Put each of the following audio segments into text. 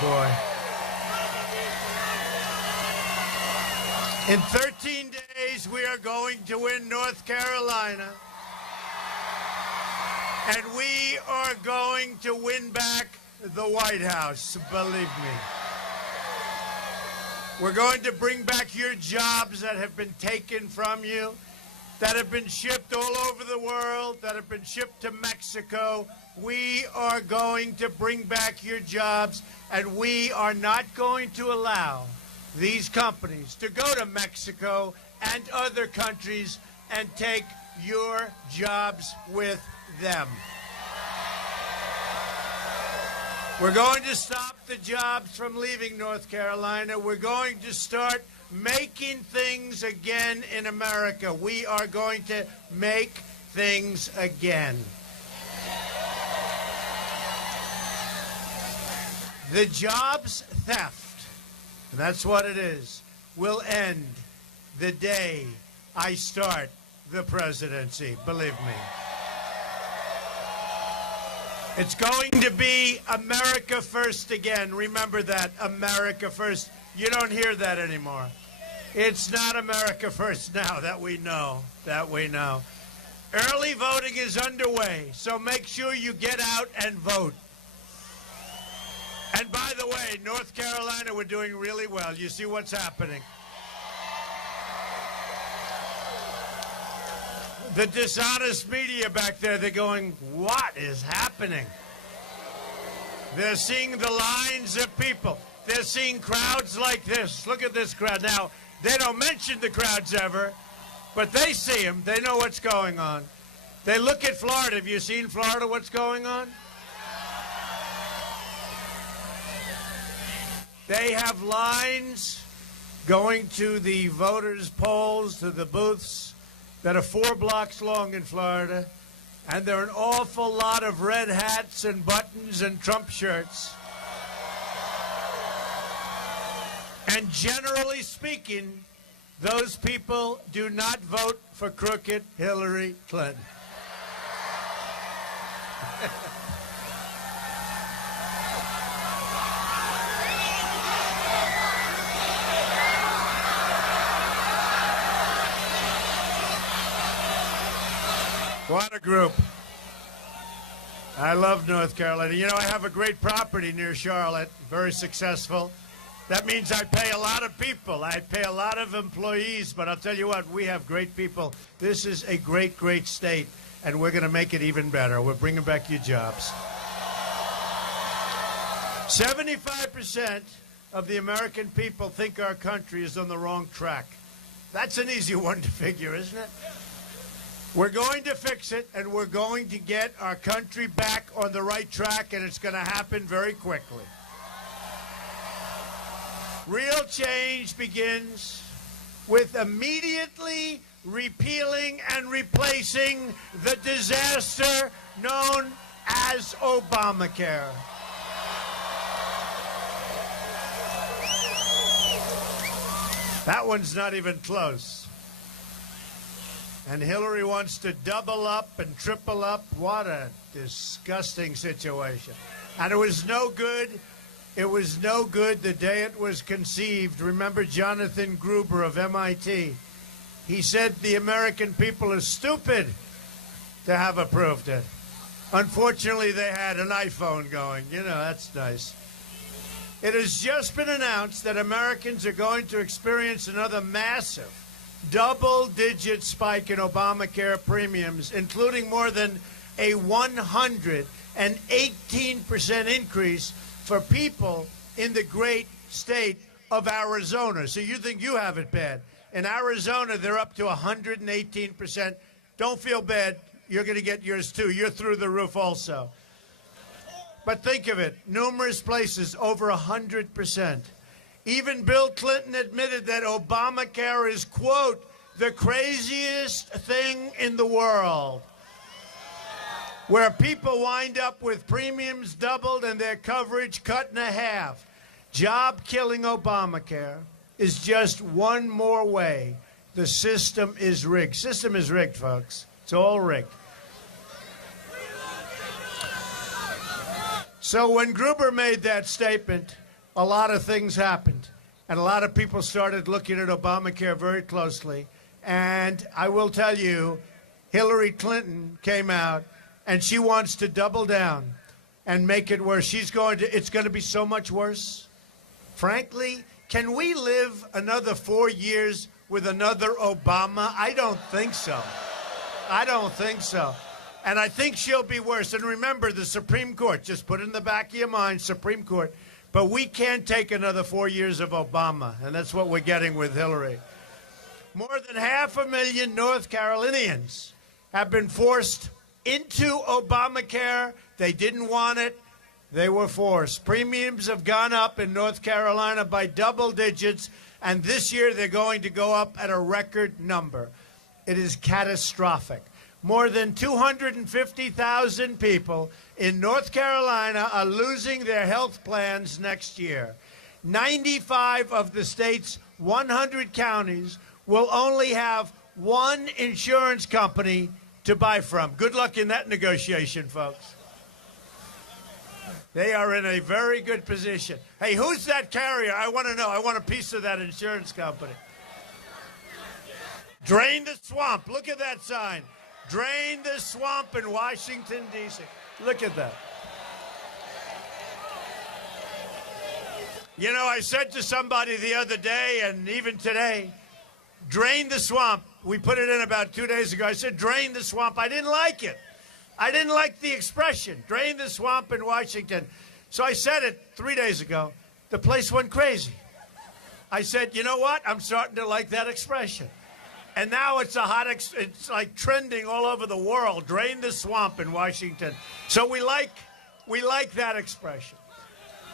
boy. In 13 days, we are going to win North Carolina. And we are going to win back the White House, believe me. We're going to bring back your jobs that have been taken from you, that have been shipped all over the world, that have been shipped to Mexico. We are going to bring back your jobs, and we are not going to allow these companies to go to Mexico and other countries and take your jobs with them. We're going to stop the jobs from leaving North Carolina. We're going to start making things again in America. We are going to make things again. The jobs theft, and that's what it is, will end the day I start the presidency, believe me. It's going to be America first again. Remember that, America first. You don't hear that anymore. It's not America first now, that we know, Early voting is underway, so make sure you get out and vote. And by the way, North Carolina, we're doing really well. You see what's happening. The dishonest media back there, they're going, what is happening? They're seeing the lines of people. They're seeing crowds like this. Look at this crowd. Now, they don't mention the crowds ever, but they see them. They know what's going on. They look at Florida. Have you seen Florida, what's going on? They have lines going to the voters' polls, to the booths, that are 4 blocks long in Florida, and there are an awful lot of red hats and buttons and Trump shirts. And generally speaking, those people do not vote for crooked Hillary Clinton. What a group. I love North Carolina. You know, I have a great property near Charlotte, very successful. That means I pay a lot of people. I pay a lot of employees, but I'll tell you what, we have great people. This is a great, great state, and we're going to make it even better. We're bringing back your jobs. 75% of the American people think our country is on the wrong track. That's an easy one to figure, isn't it? We're going to fix it, and we're going to get our country back on the right track, and it's going to happen very quickly. Real change begins with immediately repealing and replacing the disaster known as Obamacare. That one's not even close. And Hillary wants to double up and triple up. What a disgusting situation. And it was no good. It was no good the day it was conceived. Remember Jonathan Gruber of MIT? He said the American people are stupid to have approved it. Unfortunately, they had an iPhone going. You know, that's nice. It has just been announced that Americans are going to experience another massive double-digit spike in Obamacare premiums, including more than a 118% increase for people in the great state of Arizona. So you think you have it bad. In Arizona, they're up to 118%. Don't feel bad. You're going to get yours, too. You're through the roof also. But think of it. Numerous places, over 100%. Even Bill Clinton admitted that Obamacare is, quote, the craziest thing in the world, where people wind up with premiums doubled and their coverage cut in half. Job-killing Obamacare is just one more way the system is rigged. System is rigged, folks. It's all rigged. So when Gruber made that statement, a lot of things happened. And a lot of people started looking at Obamacare very closely. And I will tell you, Hillary Clinton came out, and she wants to double down and make it worse. It's going to be so much worse. Frankly, can we live another 4 years with another Obama? I don't think so. I don't think so. And I think she'll be worse. And remember, the Supreme Court, just put it in the back of your mind, Supreme Court. But we can't take another 4 years of Obama, and that's what we're getting with Hillary. More than 500,000 North Carolinians have been forced into Obamacare. They didn't want it. They were forced. Premiums have gone up in North Carolina by double digits, and this year they're going to go up at a record number. It is catastrophic. More than 250,000 people in North Carolina are losing their health plans next year. 95 of the state's 100 counties will only have one insurance company to buy from. Good luck in that negotiation, folks. They are in a very good position. Hey, who's that carrier? I want to know. I want a piece of that insurance company. Drain the swamp. Look at that sign. Drain the swamp in Washington, D.C. Look at that. You know, I said to somebody the other day, and even today, drain the swamp. We put it in about 2 days ago. I said, drain the swamp. I didn't like it. I didn't like the expression, drain the swamp in Washington. So I said it 3 days ago. The place went crazy. I said, you know what? I'm starting to like that expression. And now it's it's like trending all over the world. Drain the swamp in Washington. So we like that expression.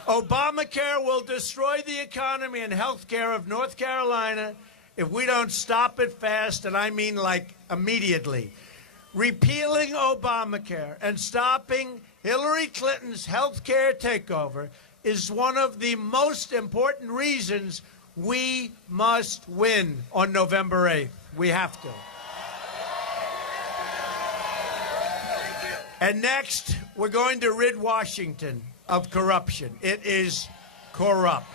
Obamacare will destroy the economy and health care of North Carolina if we don't stop it fast, and I mean like immediately. Repealing Obamacare and stopping Hillary Clinton's health care takeover is one of the most important reasons we must win on November 8th. We have to. And next, we're going to rid Washington of corruption. It is corrupt.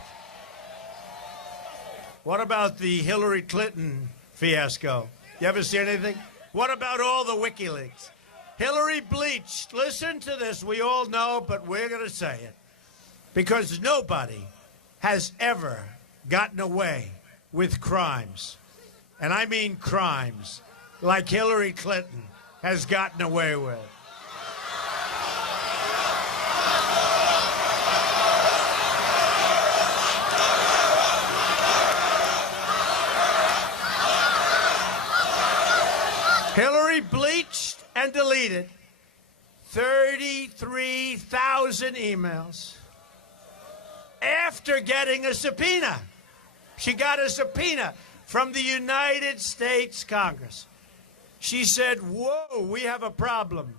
What about the Hillary Clinton fiasco? You ever see anything? What about all the WikiLeaks? Hillary bleached. Listen to this. We all know, but we're going to say it. Because nobody has ever gotten away with crimes. And I mean crimes like Hillary Clinton has gotten away with. Hillary bleached and deleted 33,000 emails after getting a subpoena. She got a subpoena from the United States Congress. She said, whoa, we have a problem.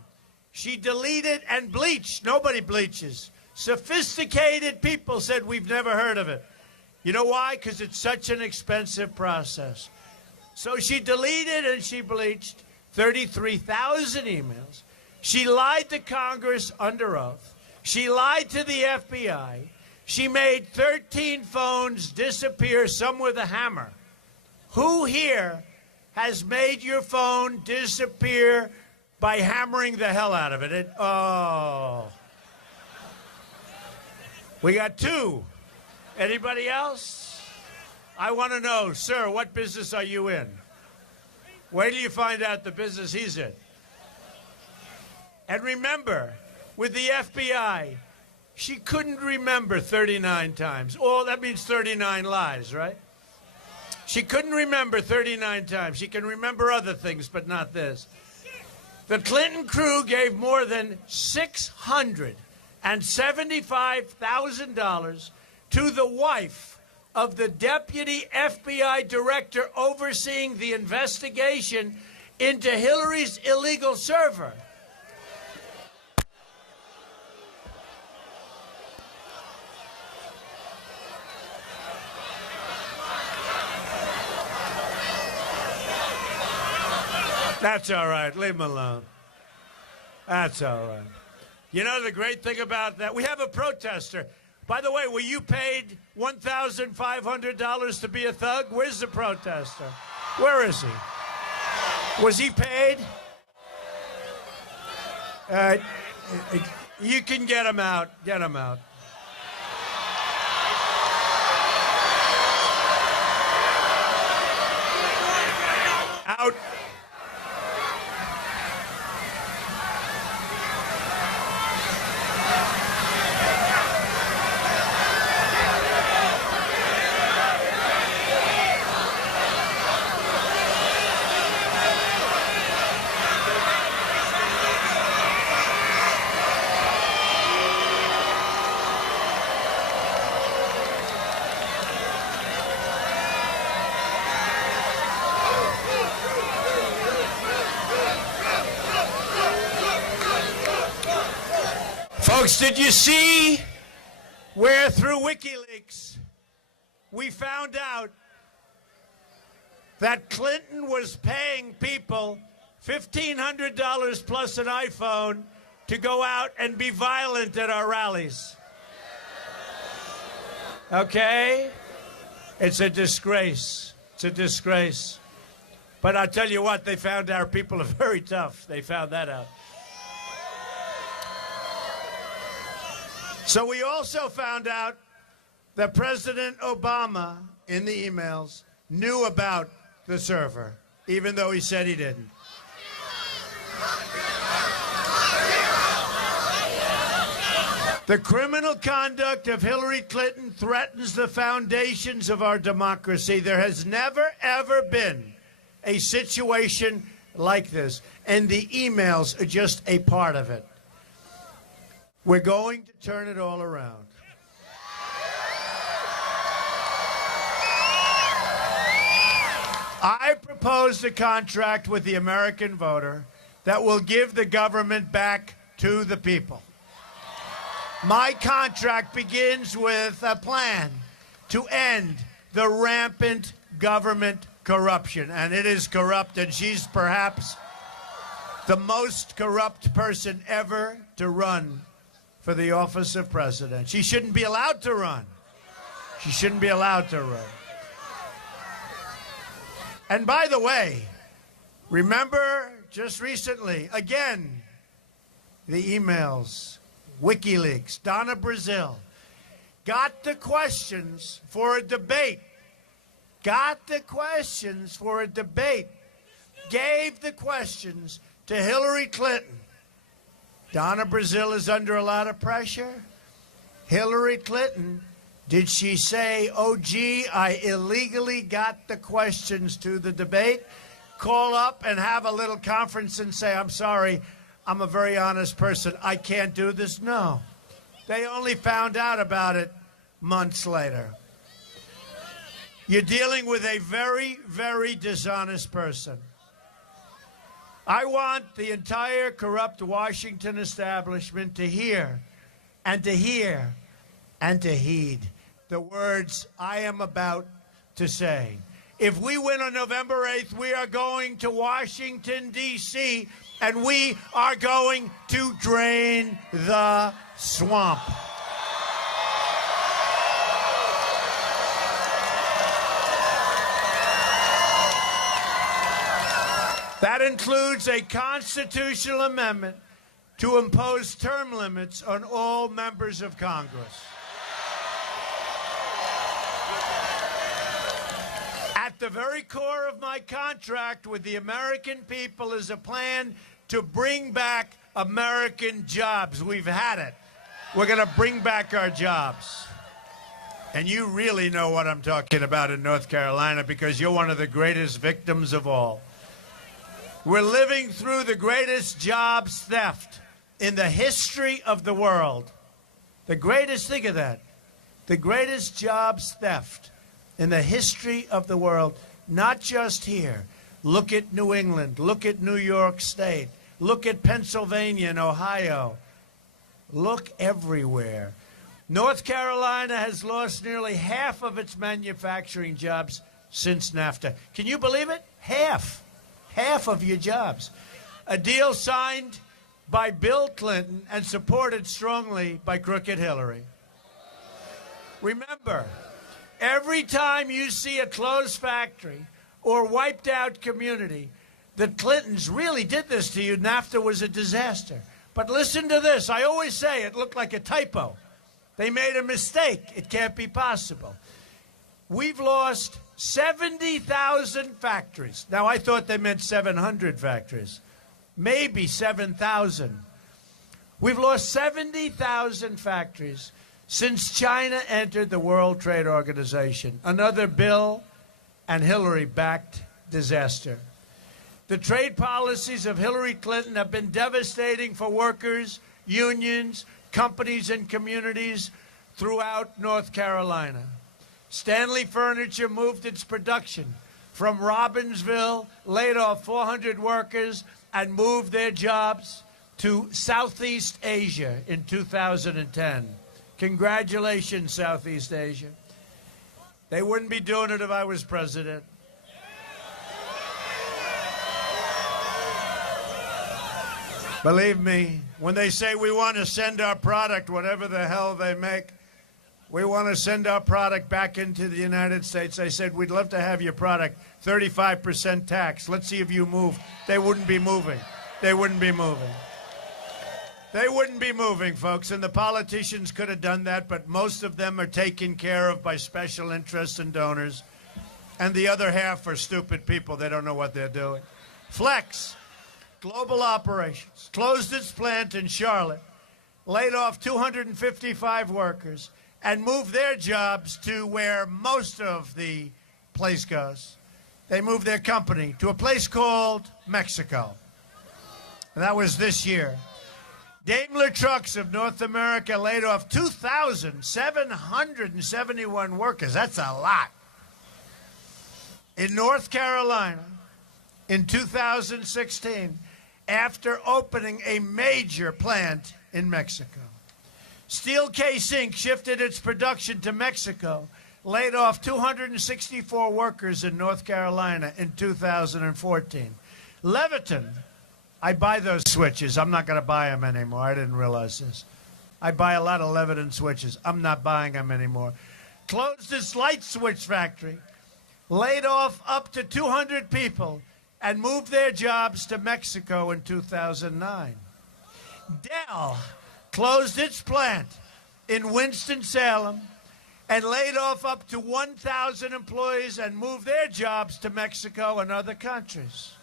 She deleted and bleached. Nobody bleaches. Sophisticated people said, we've never heard of it. You know why? Because it's such an expensive process. So she deleted and she bleached 33,000 emails. She lied to Congress under oath. She lied to the FBI. She made 13 phones disappear, some with a hammer. Who here has made your phone disappear by hammering the hell out of it? Oh. We got two. Anybody else? I want to know, sir, what business are you in? Wait till you find out the business he's in. And remember, with the FBI, she couldn't remember 39 times. Oh, that means 39 lies, right? She couldn't remember 39 times. She can remember other things, but not this. The Clinton crew gave more than $675,000 to the wife of the deputy FBI director overseeing the investigation into Hillary's illegal server. That's all right. Leave him alone. That's all right. You know the great thing about that? We have a protester. By the way, were you paid $1,500 to be a thug? Where's the protester? Where is he? Was he paid? You can get him out. Get him out. Out. Folks, did you see where through WikiLeaks we found out that Clinton was paying people $1,500 plus an iPhone to go out and be violent at our rallies? Okay? It's a disgrace. It's a disgrace. But I'll tell you what, they found our people are very tough. They found that out. So we also found out that President Obama, in the emails, knew about the server, even though he said he didn't. The criminal conduct of Hillary Clinton threatens the foundations of our democracy. There has never, ever been a situation like this, and the emails are just a part of it. We're going to turn it all around. I proposed a contract with the American voter that will give the government back to the people. My contract begins with a plan to end the rampant government corruption. And it is corrupt, and she's perhaps the most corrupt person ever to run for the office of president. She shouldn't be allowed to run. She shouldn't be allowed to run. And by the way, remember just recently, again, the emails, WikiLeaks, Donna Brazile, got the questions for a debate. Got the questions for a debate. Gave the questions to Hillary Clinton. Donna Brazile is under a lot of pressure. Hillary Clinton, did she say, oh, gee, I illegally got the questions to the debate? Call up and have a little conference and say, I'm sorry, I'm a very honest person. I can't do this. No. They only found out about it months later. You're dealing with a very, very dishonest person. I want the entire corrupt Washington establishment to hear and to hear and to heed the words I am about to say. If we win on November 8th, we are going to Washington, D.C., and we are going to drain the swamp. That includes a constitutional amendment to impose term limits on all members of Congress. At the very core of my contract with the American people is a plan to bring back American jobs. We've had it. We're going to bring back our jobs. And you really know what I'm talking about in North Carolina because you're one of the greatest victims of all. We're living through the greatest jobs theft in the history of the world. The greatest, think of that, the greatest jobs theft in the history of the world, not just here. Look at New England. Look at New York State. Look at Pennsylvania and Ohio. Look everywhere. North Carolina has lost nearly half of its manufacturing jobs since NAFTA. Can you believe it? Half of your jobs. A deal signed by Bill Clinton and supported strongly by crooked Hillary. Remember, every time you see a closed factory or wiped out community, the Clintons really did this to you. NAFTA was a disaster. But listen to this. I always say it looked like a typo. They made a mistake. It can't be possible. We've lost 70,000 factories. Now, I thought they meant 700 factories. Maybe 7,000. We've lost 70,000 factories since China entered the World Trade Organization. Another Bill and Hillary-backed disaster. The trade policies of Hillary Clinton have been devastating for workers, unions, companies, and communities throughout North Carolina. Stanley Furniture moved its production from Robbinsville, laid off 400 workers, and moved their jobs to Southeast Asia in 2010. Congratulations, Southeast Asia. They wouldn't be doing it if I was president. Believe me, when they say we want to send our product, whatever the hell they make, we want to send our product back into the United States. I said, we'd love to have your product, 35% tax. Let's see if you move. They wouldn't be moving. They wouldn't be moving. They wouldn't be moving, folks, and the politicians could have done that, but most of them are taken care of by special interests and donors, and the other half are stupid people. They don't know what they're doing. Flex Global Operations closed its plant in Charlotte, laid off 255 workers, and moved their jobs to where most of the place goes. They moved their company to a place called Mexico. And that was this year. Daimler Trucks of North America laid off 2,771 workers. That's a lot. In North Carolina, in 2016, after opening a major plant in Mexico. Steelcase Inc. shifted its production to Mexico, laid off 264 workers in North Carolina in 2014. Leviton, I buy those switches. I'm not going to buy them anymore. I didn't realize this. I buy a lot of Leviton switches. I'm not buying them anymore. Closed its light switch factory, laid off up to 200 people, and moved their jobs to Mexico in 2009. Dell closed its plant in Winston-Salem and laid off up to 1,000 employees and moved their jobs to Mexico and other countries.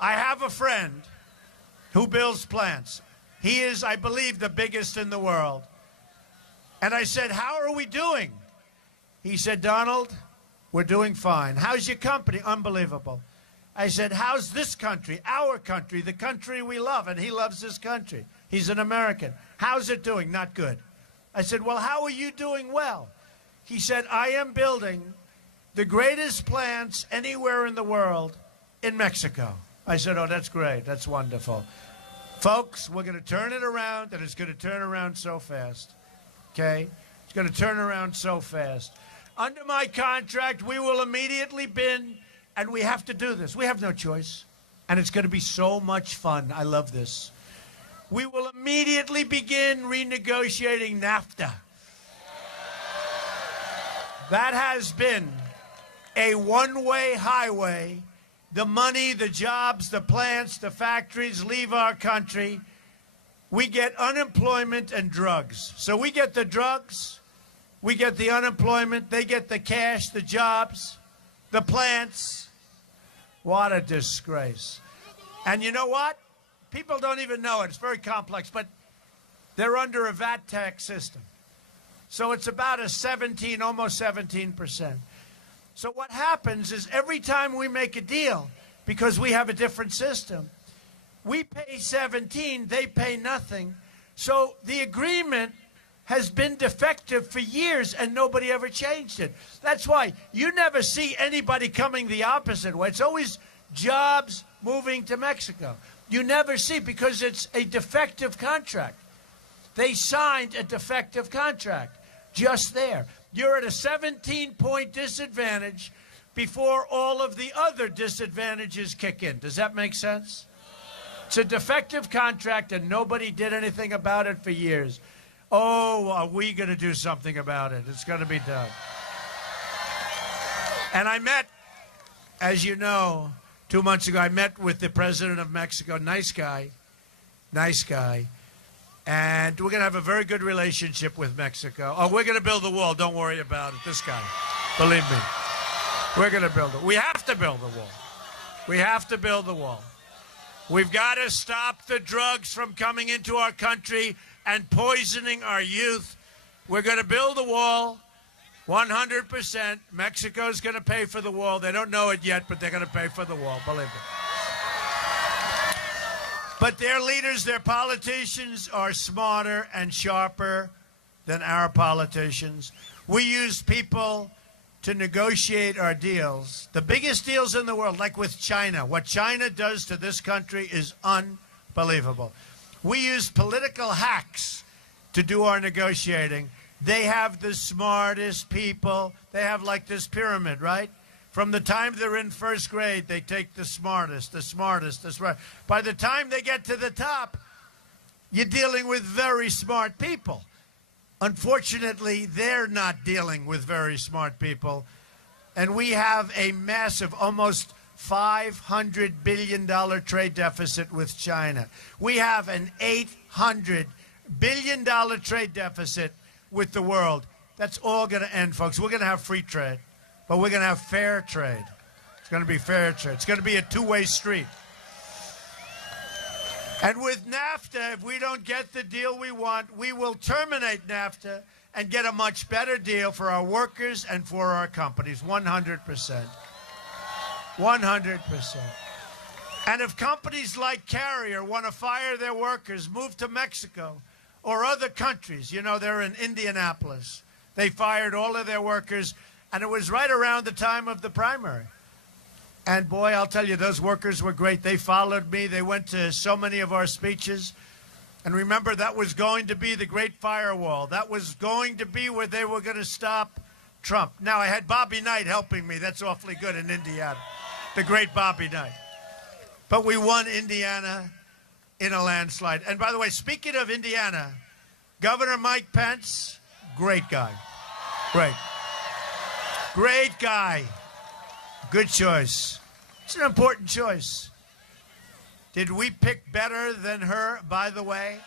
I have a friend who builds plants. He is, I believe, the biggest in the world. And I said, how are we doing? He said, Donald, we're doing fine. How's your company? Unbelievable. I said, how's this country, our country, the country we love? And he loves this country. He's an American. How's it doing? Not good. I said, well, how are you doing? Well, he said, I am building the greatest plants anywhere in the world in Mexico. I said, oh, that's great. That's wonderful. Folks, we're going to turn it around, and it's going to turn around so fast. Okay? It's going to turn around so fast. Under my contract, we will immediately bin, and we have to do this. We have no choice. And it's going to be so much fun. I love this. We will immediately begin renegotiating NAFTA. That has been a one-way highway. The money, the jobs, the plants, the factories leave our country. We get unemployment and drugs. So we get the drugs. We get the unemployment, they get the cash, the jobs, the plants. What a disgrace. And you know what? People don't even know it. It's very complex, but they're under a VAT tax system. So it's about a 17, almost 17%. So what happens is every time we make a deal, because we have a different system, we pay 17, they pay nothing. So the agreement has been defective for years, and nobody ever changed it. That's why you never see anybody coming the opposite way. It's always jobs moving to Mexico. You never see, because it's a defective contract. They signed a defective contract just there. You're at a 17-point disadvantage before all of the other disadvantages kick in. Does that make sense? It's a defective contract, and nobody did anything about it for years. Oh, are we going to do something about it? It's going to be done. And I met, as you know, 2 months ago, I met with the president of Mexico. Nice guy. Nice guy. And we're going to have a very good relationship with Mexico. Oh, we're going to build the wall. Don't worry about it. This guy. Believe me. We're going to build it. We have to build the wall. We have to build the wall. We've got to stop the drugs from coming into our country and poisoning our youth. We're going to build the wall 100%. Mexico's going to pay for the wall. They don't know it yet, but they're going to pay for the wall. Believe me. But their leaders, their politicians are smarter and sharper than our politicians. We use people to negotiate our deals, the biggest deals in the world, like with China. What China does to this country is unbelievable. We use political hacks to do our negotiating. They have the smartest people. They have like this pyramid, right? From the time they're in first grade, they take the smartest, the smartest, the smartest. By the time they get to the top, you're dealing with very smart people. Unfortunately, they're not dealing with very smart people. And we have a massive, almost $500 billion trade deficit with China. We have an $800 billion trade deficit with the world. That's all going to end, folks. We're going to have free trade, but we're going to have fair trade. It's going to be fair trade. It's going to be a two-way street. And with NAFTA, if we don't get the deal we want, we will terminate NAFTA and get a much better deal for our workers and for our companies, 100%. 100%. And if companies like Carrier want to fire their workers, move to Mexico or other countries, you know, they're in Indianapolis. They fired all of their workers, and it was right around the time of the primary. And boy, I'll tell you, those workers were great. They followed me. They went to so many of our speeches. And remember, that was going to be the great firewall. That was going to be where they were going to stop Trump. Now, I had Bobby Knight helping me. That's awfully good in Indiana. The great Bobby Knight. But we won Indiana in a landslide. And by the way, speaking of Indiana, Governor Mike Pence, great guy. Great. Great guy. Good choice. It's an important choice. Did we pick better than her, by the way?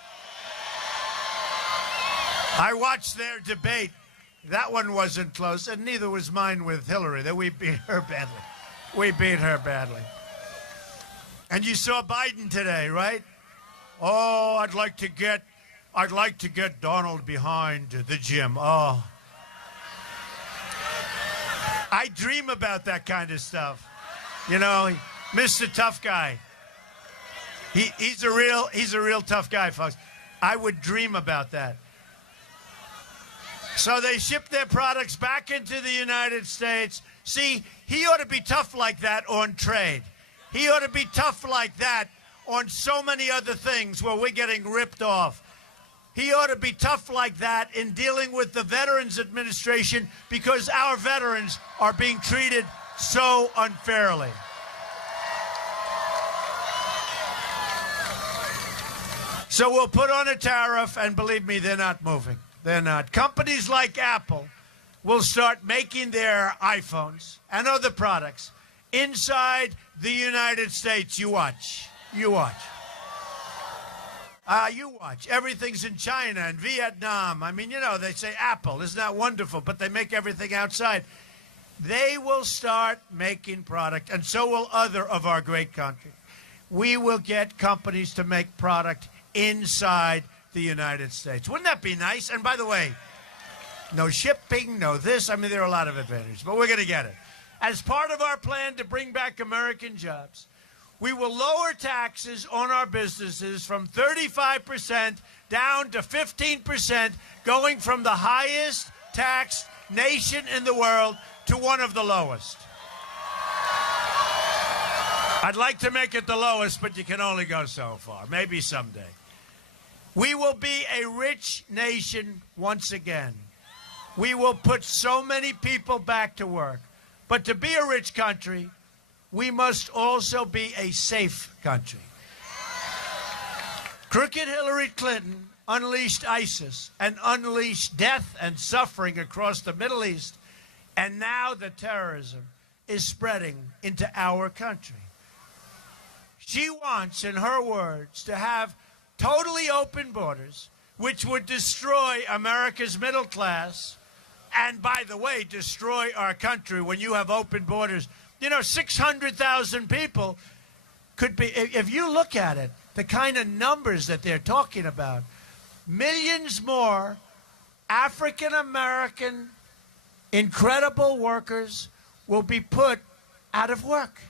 I watched their debate. That one wasn't close, and neither was mine with Hillary. That we beat her badly. We beat her badly. And you saw Biden today, right? Oh, I'd like to get Donald behind the gym. Oh. I dream about that kind of stuff. You know, Mr. Tough Guy. He's a real tough guy, folks. I would dream about that. So they ship their products back into the United States. See, he ought to be tough like that on trade. He ought to be tough like that on so many other things where we're getting ripped off. He ought to be tough like that in dealing with the Veterans Administration because our veterans are being treated so unfairly. So we'll put on a tariff, and believe me, they're not moving. They're not. Companies like Apple will start making their iPhones and other products inside the United States. You watch. You watch. You watch. Everything's in China and Vietnam. I mean, you know, they say Apple. Isn't that wonderful? But they make everything outside. They will start making product, and so will other of our great countries. We will get companies to make product inside the United States. Wouldn't that be nice? And by the way, no shipping, no this. I mean, there are a lot of advantages, but we're going to get it. As part of our plan to bring back American jobs, we will lower taxes on our businesses from 35% down to 15%, going from the highest taxed nation in the world to one of the lowest. I'd like to make it the lowest, but you can only go so far. Maybe someday. We will be a rich nation once again. We will put so many people back to work. But to be a rich country, we must also be a safe country. Crooked Hillary Clinton unleashed ISIS and unleashed death and suffering across the Middle East. And now the terrorism is spreading into our country. She wants, in her words, to have totally open borders, which would destroy America's middle class and, by the way, destroy our country when you have open borders. You know, 600,000 people could be, if you look at it, the kind of numbers that they're talking about, millions more African-American incredible workers will be put out of work.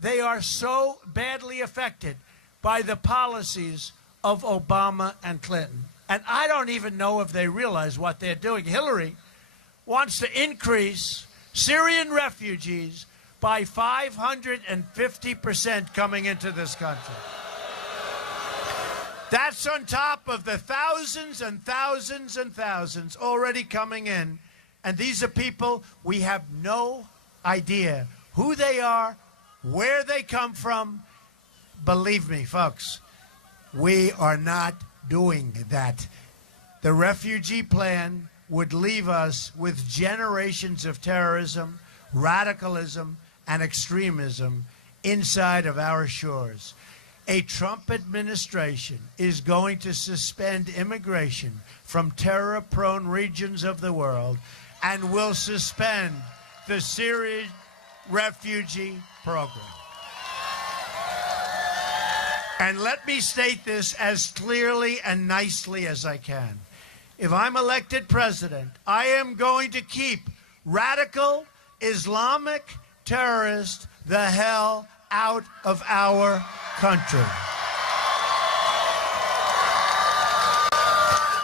They are so badly affected by the policies of Obama and Clinton. And I don't even know if they realize what they're doing. Hillary wants to increase Syrian refugees by 550% coming into this country. That's on top of the thousands and thousands and thousands already coming in. And these are people we have no idea who they are, where they come from. Believe me, folks, we are not doing that. The refugee plan would leave us with generations of terrorism, radicalism, and extremism inside of our shores. A Trump administration is going to suspend immigration from terror-prone regions of the world and will suspend the Syrian refugee program. And let me state this as clearly and nicely as I can. If I'm elected president, I am going to keep radical Islamic terrorists the hell out of our country.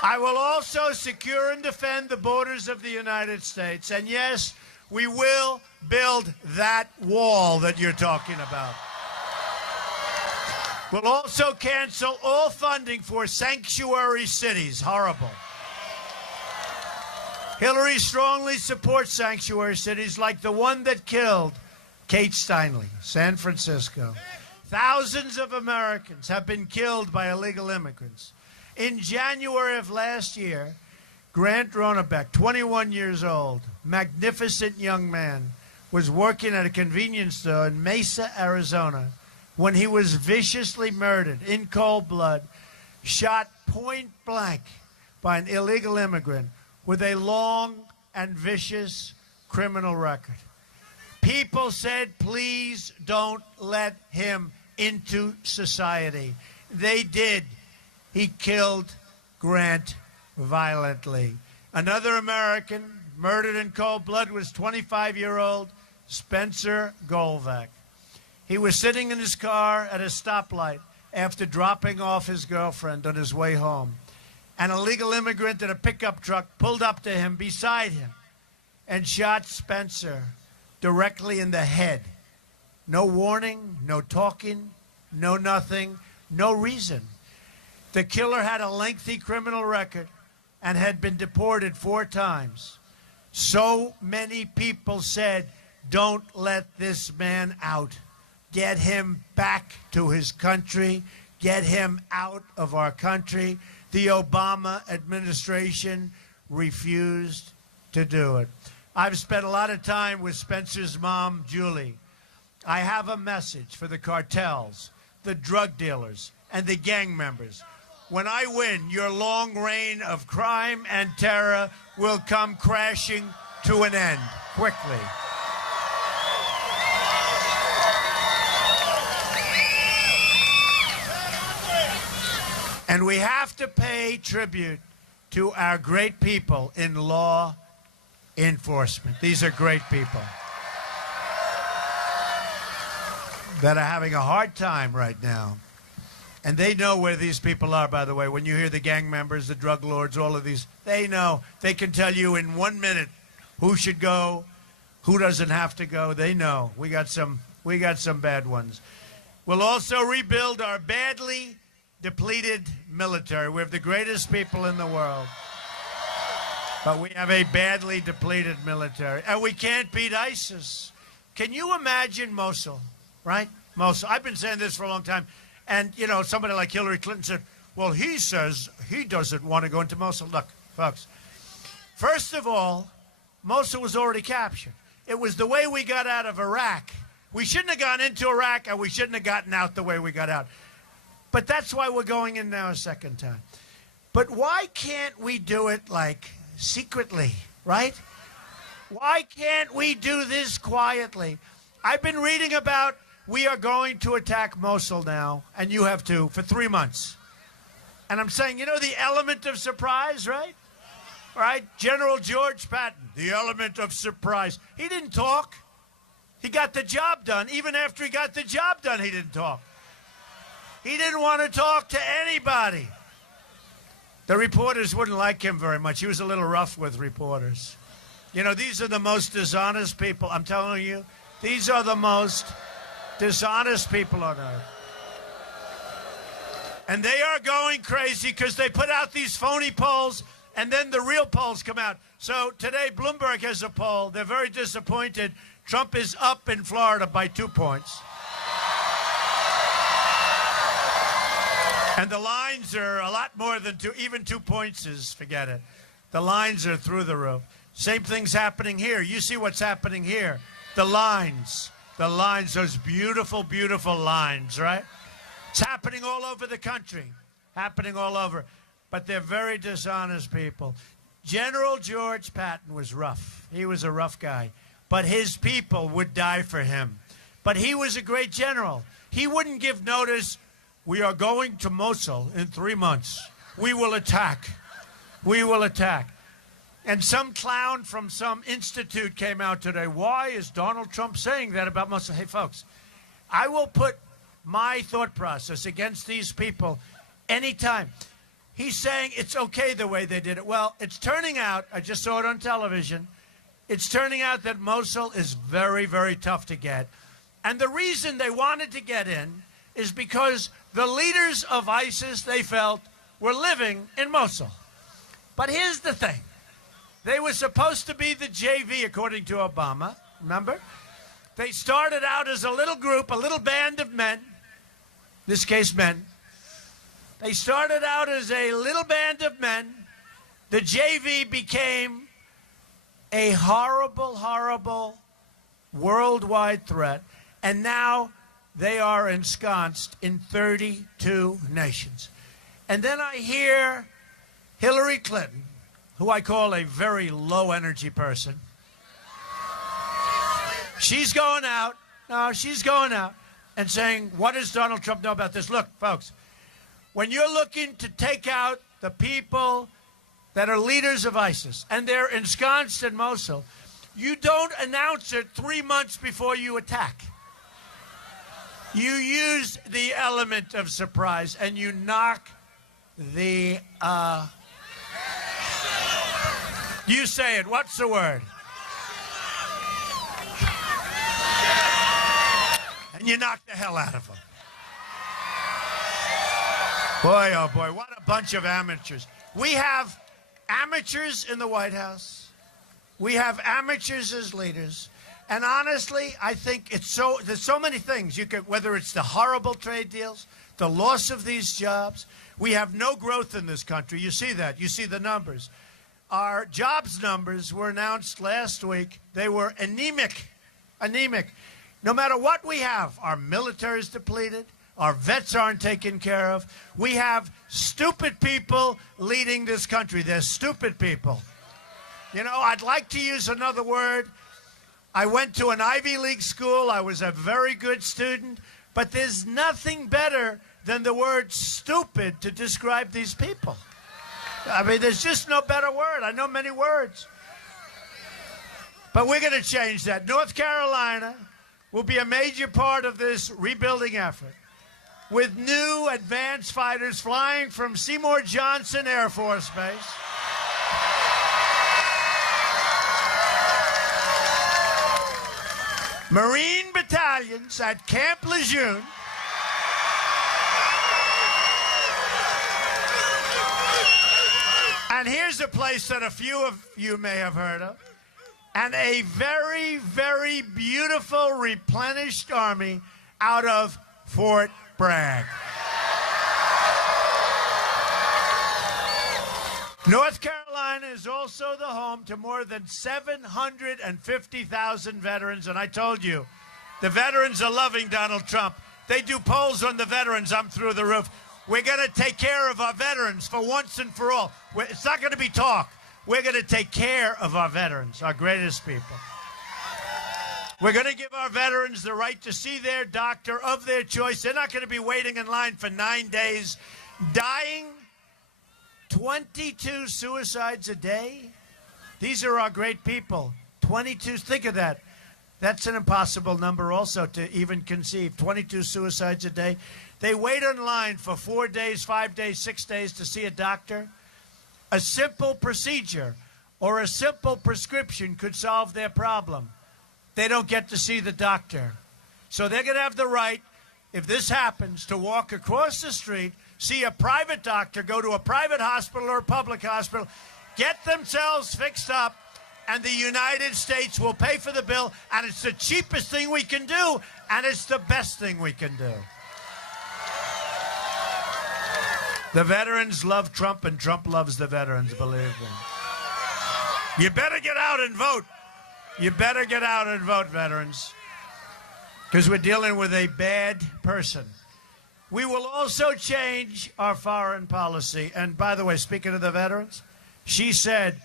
I will also secure and defend the borders of the United States. And yes, we will build that wall that you're talking about. We'll also cancel all funding for sanctuary cities. Horrible. Hillary strongly supports sanctuary cities like the one that killed Kate Steinle, San Francisco. Thousands of Americans have been killed by illegal immigrants. In January of last year, Grant Ronebeck, 21 years old, magnificent young man, was working at a convenience store in Mesa, Arizona, when he was viciously murdered in cold blood, shot point blank by an illegal immigrant with a long and vicious criminal record. People said, please don't let him into society. They did. He killed Grant violently. Another American murdered in cold blood was 25-year-old Spencer Golvac. He was sitting in his car at a stoplight after dropping off his girlfriend on his way home. An illegal immigrant in a pickup truck pulled up to him beside him and shot Spencer directly in the head. No warning, no talking, no nothing, no reason. The killer had a lengthy criminal record and had been deported 4 times. So many people said, don't let this man out. Get him back to his country. Get him out of our country. The Obama administration refused to do it. I've spent a lot of time with Spencer's mom, Julie. I have a message for the cartels, the drug dealers, and the gang members. When I win, your long reign of crime and terror will come crashing to an end quickly. And we have to pay tribute to our great people in law enforcement. These are great people that are having a hard time right now. And they know where these people are, by the way. When you hear the gang members, the drug lords, all of these, they know. They can tell you in 1 minute who should go, who doesn't have to go. They know. We got some bad ones. We'll also rebuild our badly depleted military. We have the greatest people in the world. But we have a badly depleted military. And we can't beat ISIS. Can you imagine Mosul, right? Mosul. I've been saying this for a long time. And, you know, somebody like Hillary Clinton said, well, he says he doesn't want to go into Mosul. Look, folks, first of all, Mosul was already captured. It was the way we got out of Iraq. We shouldn't have gone into Iraq, and we shouldn't have gotten out the way we got out. But that's why we're going in now a second time. But why can't we do it, like, secretly, right? Why can't we do this quietly? I've been reading about we are going to attack Mosul now, and you have too, for 3 months. And I'm saying, you know, the element of surprise, right? Right? General George Patton, the element of surprise. He didn't talk. He got the job done. Even after he got the job done, he didn't talk. He didn't want to talk to anybody. The reporters wouldn't like him very much. He was a little rough with reporters. You know, these are the most dishonest people. I'm telling you, these are the most dishonest people on earth. And they are going crazy because they put out these phony polls, and then the real polls come out. So today, Bloomberg has a poll. They're very disappointed. Trump is up in Florida by 2 points. And the lines are a lot more than two. Even 2 points is, forget it. The lines are through the roof. Same thing's happening here. You see what's happening here. The lines, those beautiful, beautiful lines, right? It's happening all over the country, happening all over. But they're very dishonest people. General George Patton was rough. He was a rough guy. But his people would die for him. But he was a great general. He wouldn't give notice, we are going to Mosul in 3 months. We will attack. We will attack. And some clown from some institute came out today. Why is Donald Trump saying that about Mosul? Hey, folks, I will put my thought process against these people anytime. He's saying it's okay the way they did it. Well, it's turning out, I just saw it on television, it's turning out that Mosul is very, very tough to get. And the reason they wanted to get in is because the leaders of ISIS, they felt, were living in Mosul. But here's the thing. They were supposed to be the JV, according to Obama, remember? They started out as a little group, a little band of men, in this case men. They started out as a little band of men. The JV became a horrible, horrible worldwide threat. And now they are ensconced in 32 nations. And then I hear Hillary Clinton, who I call a very low-energy person. She's going out. No, she's going out and saying, what does Donald Trump know about this? Look, folks, when you're looking to take out the people that are leaders of ISIS and they're ensconced in Mosul, you don't announce it 3 months before you attack. You use the element of surprise and you knock the... You say it. What's the word? And you knock the hell out of them. Boy, oh boy, what a bunch of amateurs. We have amateurs in the White House. We have amateurs as leaders. And honestly, I think there's so many things. You could, whether it's the horrible trade deals, the loss of these jobs. We have no growth in this country. You see that. You see the numbers. Our jobs numbers were announced last week. They were anemic. Anemic. No matter what we have, our military is depleted. Our vets aren't taken care of. We have stupid people leading this country. They're stupid people. You know, I'd like to use another word. I went to an Ivy League school. I was a very good student. But there's nothing better than the word stupid to describe these people. I mean, there's just no better word. I know many words. But we're going to change that. North Carolina will be a major part of this rebuilding effort, with new advanced fighters flying from Seymour Johnson Air Force Base. Marine battalions at Camp Lejeune. And here's a place that a few of you may have heard of. And a very, very beautiful replenished army out of Fort Bragg. North Carolina is also the home to more than 750,000 veterans. And I told you, the veterans are loving Donald Trump. They do polls on the veterans. I'm through the roof. We're going to take care of our veterans for once and for all. It's not going to be talk. We're going to take care of our veterans, our greatest people. We're going to give our veterans the right to see their doctor of their choice. They're not going to be waiting in line for 9 days, dying. 22 suicides a day. These are our great people. 22, think of that. That's an impossible number also to even conceive. 22 suicides a day. They wait in line for 4 days, 5 days, 6 days to see a doctor. A simple procedure or a simple prescription could solve their problem. They don't get to see the doctor. So they're going to have the right, if this happens, to walk across the street, see a private doctor, go to a private hospital or a public hospital, get themselves fixed up, and the United States will pay for the bill, and it's the cheapest thing we can do, and it's the best thing we can do. The veterans love Trump, and Trump loves the veterans, believe me. You better get out and vote. You better get out and vote, veterans, because we're dealing with a bad person. We will also change our foreign policy. And by the way, speaking of the veterans, she said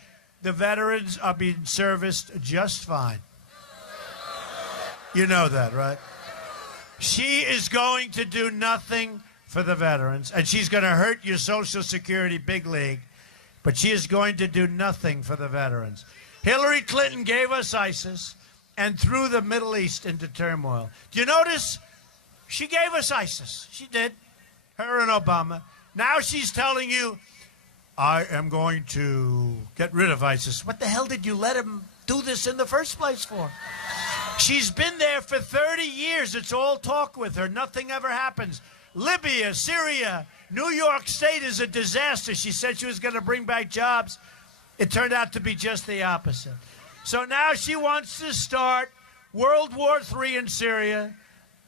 the veterans are being serviced just fine. You know that, right? She is going to do nothing for the veterans, and she's going to hurt your Social Security big league, but she is going to do nothing for the veterans. Hillary Clinton gave us ISIS and threw the Middle East into turmoil. Do you notice? She gave us ISIS. She did. Her and Obama. Now she's telling you, I am going to get rid of ISIS. What the hell did you let him do this in the first place for? She's been there for 30 years. It's all talk with her. Nothing ever happens. Libya, Syria, New York State is a disaster. She said she was going to bring back jobs. It turned out to be just the opposite. So now she wants to start World War III in Syria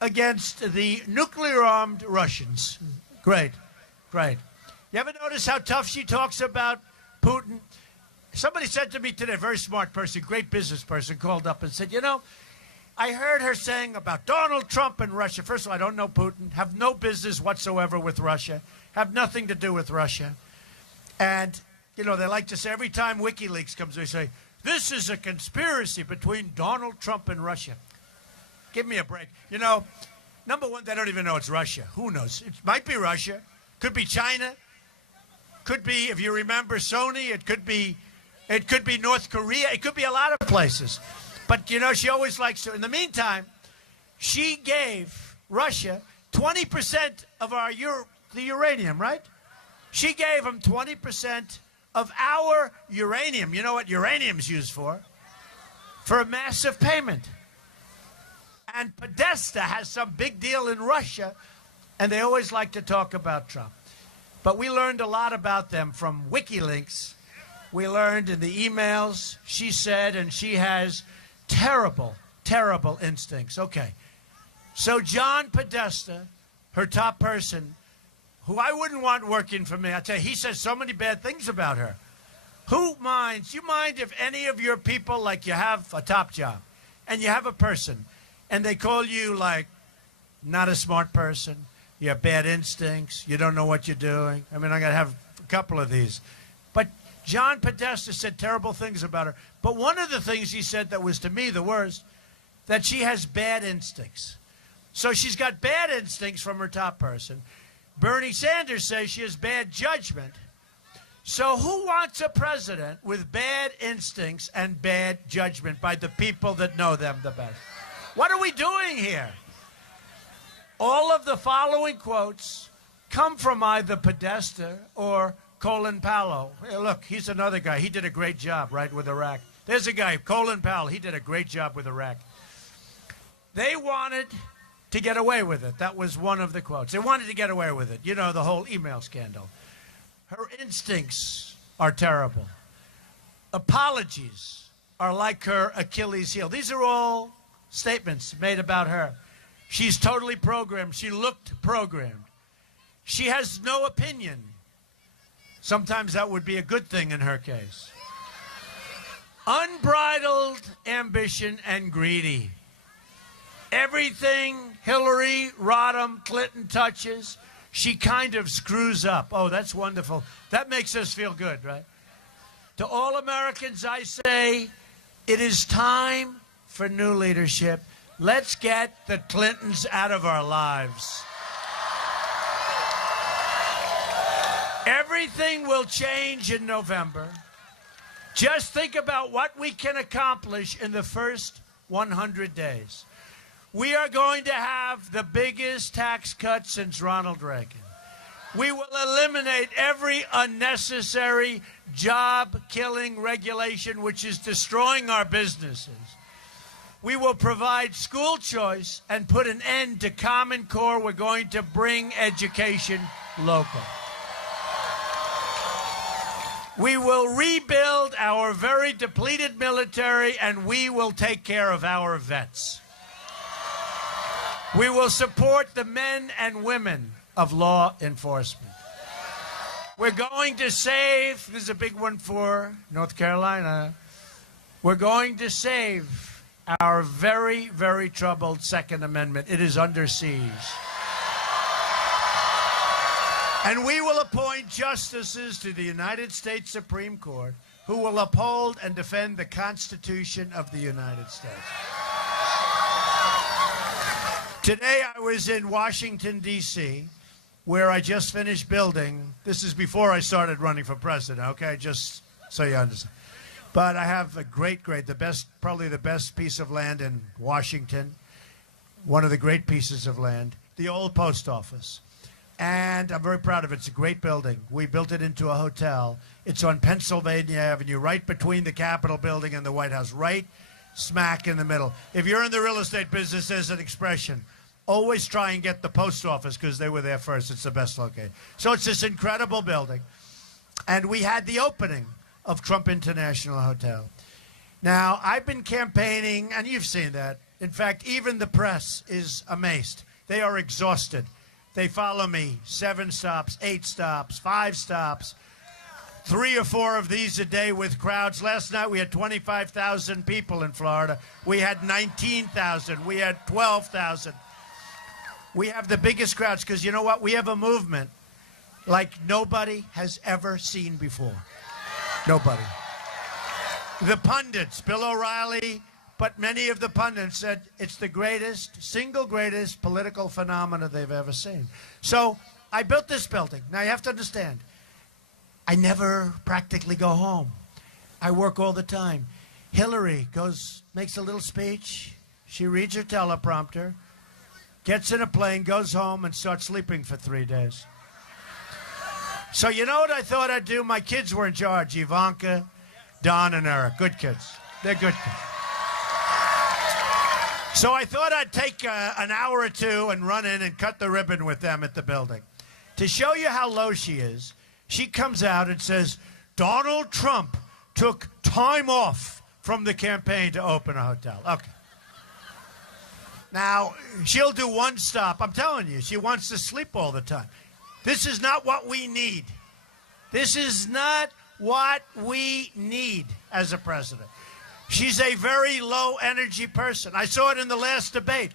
against the nuclear-armed Russians. Great, great. You ever notice how tough she talks about Putin? Somebody said to me today, a very smart person, great business person, called up and said, you know, I heard her saying about Donald Trump and Russia. First of all, I don't know Putin, have no business whatsoever with Russia, have nothing to do with Russia. And, you know, they like to say, every time WikiLeaks comes, they say, this is a conspiracy between Donald Trump and Russia. Give me a break. You know, number one, they don't even know it's Russia. Who knows? It might be Russia. Could be China. Could be, if you remember Sony, it could be North Korea. It could be a lot of places. But, you know, she always likes to. In the meantime, she gave Russia 20% of the uranium, right? She gave them 20% of our uranium. You know what uranium's used for? For a massive payment. And Podesta has some big deal in Russia, and they always like to talk about Trump. But we learned a lot about them from WikiLeaks. We learned in the emails, she said, and she has terrible, terrible instincts. Okay. So John Podesta, her top person, who I wouldn't want working for me, I tell you, he says so many bad things about her. Who minds? You mind if any of your people, like you have a top job, and you have a person, and they call you like not a smart person, you have bad instincts, you don't know what you're doing. I mean, I'm going to have a couple of these. But John Podesta said terrible things about her. But one of the things he said that was to me the worst, that she has bad instincts. So she's got bad instincts from her top person. Bernie Sanders says she has bad judgment. So who wants a president with bad instincts and bad judgment by the people that know them the best? What are we doing here? All of the following quotes come from either Podesta or Colin Powell. Hey, look, he's another guy. He did a great job, right, with Iraq. There's a guy, Colin Powell. He did a great job with Iraq. They wanted to get away with it. That was one of the quotes. They wanted to get away with it. You know, the whole email scandal. Her instincts are terrible. Apologies are like her Achilles heel. These are all statements made about her. She's totally programmed. She looked programmed. She has no opinion. Sometimes that would be a good thing in her case. Unbridled ambition and greedy. Everything Hillary Rodham Clinton touches, she kind of screws up. Oh, that's wonderful. That makes us feel good, right? To all Americans, I say, it is time for new leadership. Let's get the Clintons out of our lives. Everything will change in November. Just think about what we can accomplish in the first 100 days. We are going to have the biggest tax cut since Ronald Reagan. We will eliminate every unnecessary job-killing regulation which is destroying our businesses. We will provide school choice and put an end to Common Core. We're going to bring education local. We will rebuild our very depleted military, and we will take care of our vets. We will support the men and women of law enforcement. We're going to save, this is a big one for North Carolina, we're going to save our very, very troubled Second Amendment. It is under siege. And we will appoint justices to the United States Supreme Court who will uphold and defend the Constitution of the United States. Today I was in Washington, D.C., where I just finished building. This is before I started running for president, okay? Just so you understand. But I have a probably the best piece of land in Washington, one of the great pieces of land, the old post office. And I'm very proud of it. It's a great building. We built it into a hotel. It's on Pennsylvania Avenue, right between the Capitol building and the White House, right smack in the middle. If you're in the real estate business, there's an expression. Always try and get the post office because they were there first. It's the best location. So it's this incredible building. And we had the opening of Trump International Hotel. Now, I've been campaigning, and you've seen that. In fact, even the press is amazed. They are exhausted. They follow me 7 stops, 8 stops, 5 stops, 3 or 4 of these a day with crowds. Last night we had 25,000 people in Florida. We had 19,000. We had 12,000. We have the biggest crowds because you know what? We have a movement like nobody has ever seen before. Nobody. The pundits, Bill O'Reilly, but many of the pundits said it's the greatest, single greatest political phenomena they've ever seen. So I built this building. Now you have to understand, I never practically go home. I work all the time. Hillary makes a little speech. She reads her teleprompter, gets in a plane, goes home, and starts sleeping for 3 days. So you know what I thought I'd do? My kids were in charge, Ivanka, Don, and Eric. Good kids. They're good kids. So I thought I'd take an hour or two and run in and cut the ribbon with them at the building. To show you how low she is, she comes out and says, Donald Trump took time off from the campaign to open a hotel. Okay. Now, she'll do one stop. I'm telling you, she wants to sleep all the time. This is not what we need. This is not what we need as a president. She's a very low-energy person. I saw it in the last debate.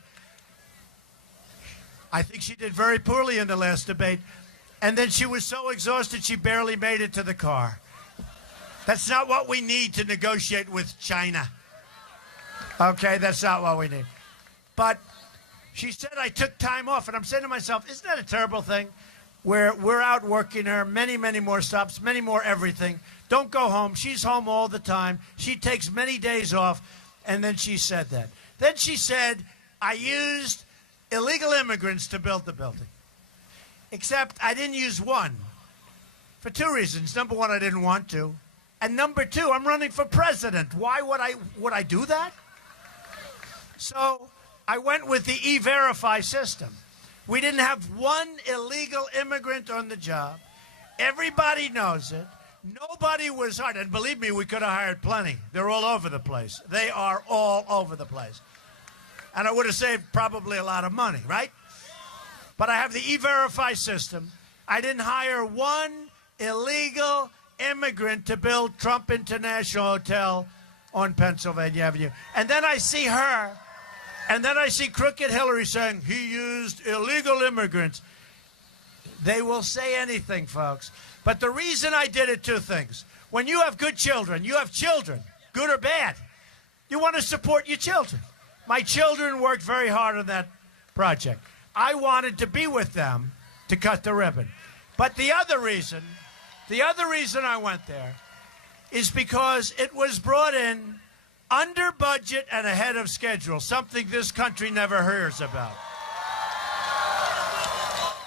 I think she did very poorly in the last debate. And then she was so exhausted she barely made it to the car. That's not what we need to negotiate with China. Okay, that's not what we need. But she said I took time off. And I'm saying to myself, isn't that a terrible thing? Where we're out working her, many, many more stops, many more everything. Don't go home. She's home all the time. She takes many days off. And then she said that. Then she said, I used illegal immigrants to build the building. Except I didn't use one. For 2 reasons. Number one, I didn't want to. And number two, I'm running for president. Why would I do that? So I went with the E-Verify system. We didn't have one illegal immigrant on the job. Everybody knows it. Nobody was hired. And believe me, we could have hired plenty. They're all over the place. They are all over the place. And I would have saved probably a lot of money, right? But I have the E-Verify system. I didn't hire one illegal immigrant to build Trump International Hotel on Pennsylvania Avenue. And then I see her, and then I see crooked Hillary saying he used illegal immigrants. They will say anything, folks. But the reason I did it, two things. When you have good children, good or bad, you want to support your children. My children worked very hard on that project. I wanted to be with them to cut the ribbon. But the other reason I went there is because it was brought in under budget and ahead of schedule, something this country never hears about.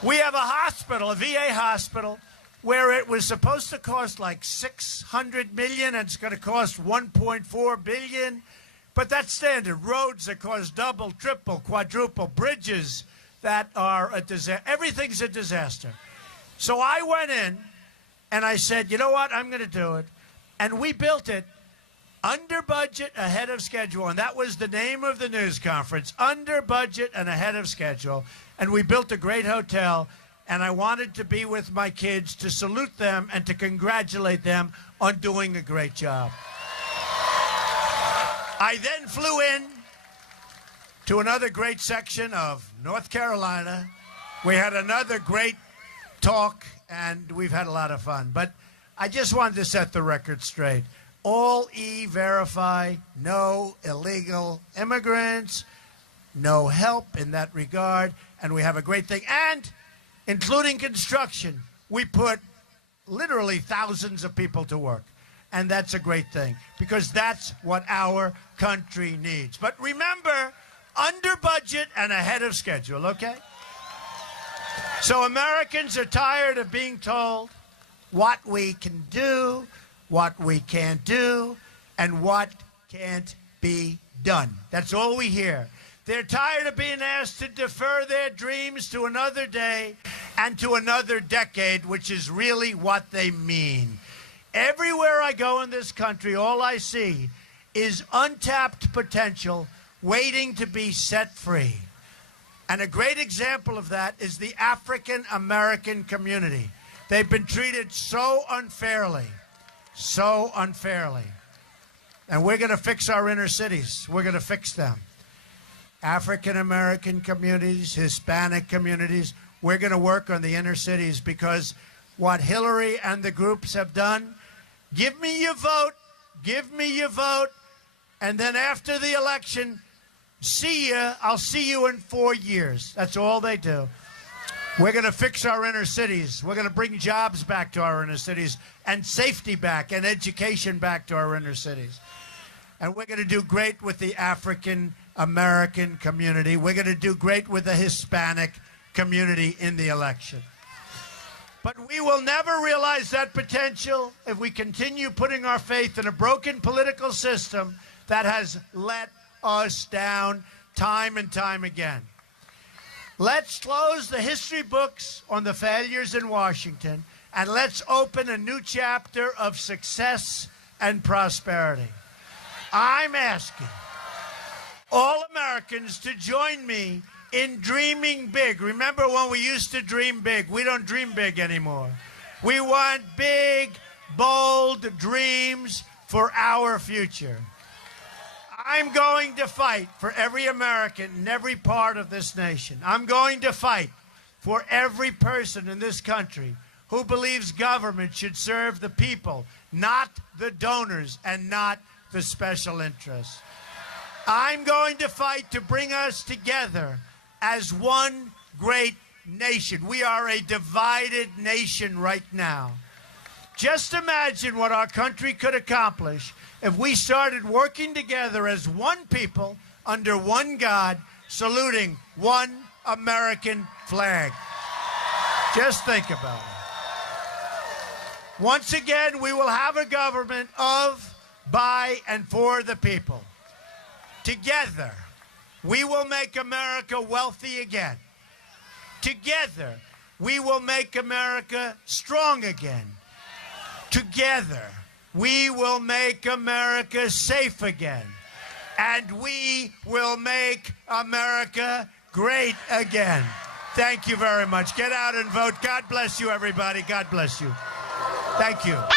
We have a hospital, a VA hospital, where it was supposed to cost like $600 million, and it's going to cost $1.4 billion. But that's standard. Roads that cost double, triple, quadruple, bridges that are a disaster. Everything's a disaster. So I went in and I said, you know what? I'm going to do it. And we built it under budget, ahead of schedule. And that was the name of the news conference, under budget and ahead of schedule. And we built a great hotel. And I wanted to be with my kids to salute them and to congratulate them on doing a great job. I then flew in to another great section of North Carolina. We had another great talk, and we've had a lot of fun. But I just wanted to set the record straight. All E-Verify, no illegal immigrants, no help in that regard, and we have a great thing. And including construction, we put literally thousands of people to work. And that's a great thing, because that's what our country needs. But remember, under budget and ahead of schedule, okay? So Americans are tired of being told what we can do, what we can't do, and what can't be done. That's all we hear. They're tired of being asked to defer their dreams to another day and to another decade, which is really what they mean. Everywhere I go in this country, all I see is untapped potential waiting to be set free. And a great example of that is the African American community. They've been treated so unfairly. And we're going to fix our inner cities. We're going to fix them. African American communities, Hispanic communities, we're going to work on the inner cities, because what Hillary and the groups have done, give me your vote, and then after the election, I'll see you in 4 years. That's all they do. We're going to fix our inner cities. We're going to bring jobs back to our inner cities, and safety back, and education back to our inner cities. And we're going to do great with the African American community. We're going to do great with the Hispanic community in the election. But we will never realize that potential if we continue putting our faith in a broken political system that has let us down time and time again. Let's close the history books on the failures in Washington, and let's open a new chapter of success and prosperity. I'm asking all Americans to join me in dreaming big. Remember when we used to dream big? We don't dream big anymore. We want big, bold dreams for our future. I'm going to fight for every American in every part of this nation. I'm going to fight for every person in this country who believes government should serve the people, not the donors and not the special interests. I'm going to fight to bring us together as one great nation. We are a divided nation right now. Just imagine what our country could accomplish if we started working together as one people under one God, saluting one American flag. Just think about it. Once again, we will have a government of, by, and for the people. Together, we will make America wealthy again. Together, we will make America strong again. Together, we will make America safe again. And we will make America great again. Thank you very much. Get out and vote. God bless you, everybody. God bless you. Thank you.